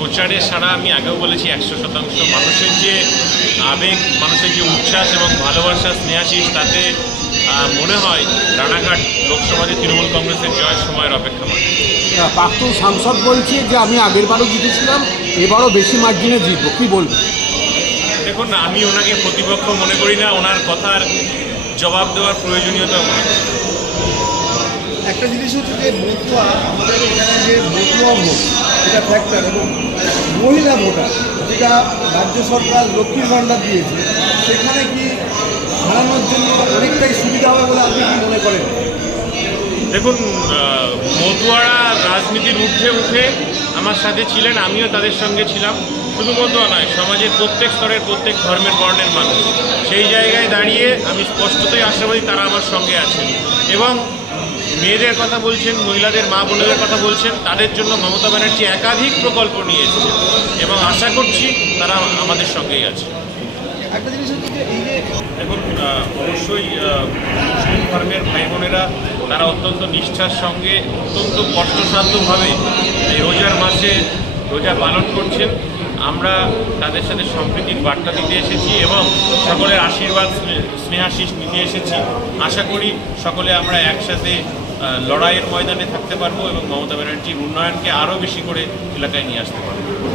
ব্যানারের সারা আমি আগেও বলেছি একশো শতাংশ মানুষের যে আবেগ মানুষের যে উচ্ছ্বাস এবং ভালোবাসা স্নেহাশিস তাতে মনে হয় রানাঘাট লোকসভাতে তৃণমূল কংগ্রেসের জয়ের সময়ের অপেক্ষা মাত্র আহ, প্রাক্তন সাংসদ বলছে যে আমি আগের বারও জিতেছিলাম এবারও বেশি মার্জিনে জিতবো। কি বলব? দেখুন আমি ওনাকে প্রতিপক্ষ মনে করি না ওনার কথার জবাব দেওয়ার প্রয়োজনীয়তা মনে করি একটা জিনিস হচ্ছে যে মতুয়া আমাদের এখানে যে মতুয়া ভোট এটা ফ্যাক্টর এবং মহিলা ভোটার, যেটা রাজ্য সরকার লক্ষ্মীর ভাণ্ডার দিয়েছে, সেখানে কি হারানোর জন্য অনেকটাই সুবিধা হবে বলে আপনি কি মনে করেন? দেখুন মতুয়ারা রাজনীতির উঠে উঠে আমার সাথে ছিলেন, আমিও তাদের সঙ্গে ছিলাম। শুধু মতুয়া নয়, সমাজের প্রত্যেক স্তরের, প্রত্যেক ধর্মের বর্ণের মানুষ। সেই জায়গায় দাঁড়িয়ে আমি স্পষ্টতই আশাবাদী তারা আমার সঙ্গে আছেন। এবং মেয়েদের কথা বলছেন মহিলাদের মা বোনেদের কথা বলছেন তাদের জন্য মমতা ব্যানার্জি একাধিক প্রকল্প নিয়ে এসেছেন এবং আশা করছি তারা আমাদের সঙ্গেই আছে। দেখুন অবশ্যই মুসলিম ধর্মের ভাই বোনেরা তারা অত্যন্ত নিষ্ঠার সঙ্গে অত্যন্ত কষ্টসাধ্যভাবে এই রোজার মাসে রোজা পালন করছেন। আমরা তাদের সাথে সম্প্রীতির বার্তা দিতে এসেছি এবং সকলের আশীর্বাদ স্নে- স্নেহাশিস নিতে এসেছি। আশা করি সকলে আমরা একসাথে লড়াইয়ের ময়দানে থাকতে পারব এবং মমতা ব্যানার্জির উন্নয়নকে আরও বেশি করে এলাকায় নিয়ে আসতে পারব।